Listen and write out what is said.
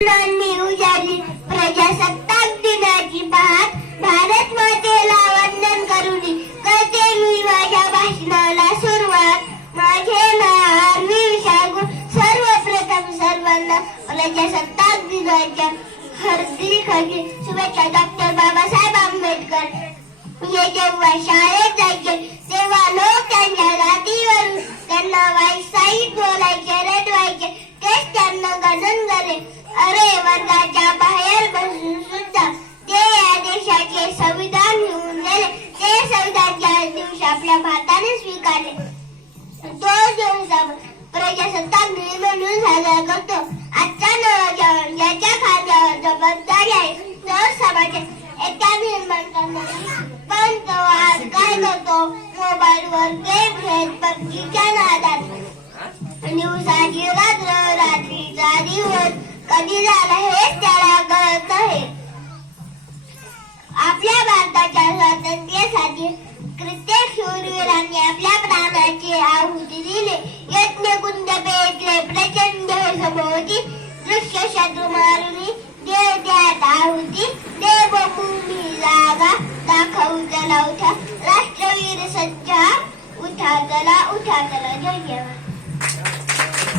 उजाडली प्रजासत्ताक दिनाची पहाट, भारत मातेला वंदन करून करते मी माझ्या भाषणाला सुरुवात. माझे नाव आरवी शागू. सर्वप्रथम सर्वांना प्रजासत्ताक दिनाच्या हार्दिक शुभेच्छा. डॉक्टर बाबासाहेब आंबेडकर हे जेव्हा शाळेत जायचे तेव्हा लोक त्यांच्या जातीवरून त्यांना वाईट बोलायचे, रडवायचे. तेच त्यांना गजन झाले. अरे, वर्गाच्या बाहेर बसून सुद्धा ते या देशाचे संविधान लिहून दिले. ते संविधान ज्या दिवशी आपल्या भारताने स्वीकारले तो दिवस प्रजासत्ताक दिन म्हणून साजरा करतो. आजचा नवजवान ज्याच्या खांद्यावर जबाबदारी आहे तो समाजात एकता निर्माण करणारी. पण तो आज काय करतो? मोबाईलवर गेम खेळत पबजीच्या नादात दिवसाची रात्र, रात्रीचा दिवस कधी झाला हेच त्याला कळत नाही. आपल्या भारताच्या स्वातंत्र्यासाठी कित्येक शूरवीरांनी आपल्या प्राणाची आहुती दिली. यज्ञकुंड पेटले प्रचंड सभोवती, दृश्य शत्रू मारून देव द्यात आहुती. देवभूमी जागा दाखवू चला उठा, राष्ट्रवीर सज्जा उठा चला जय जवान.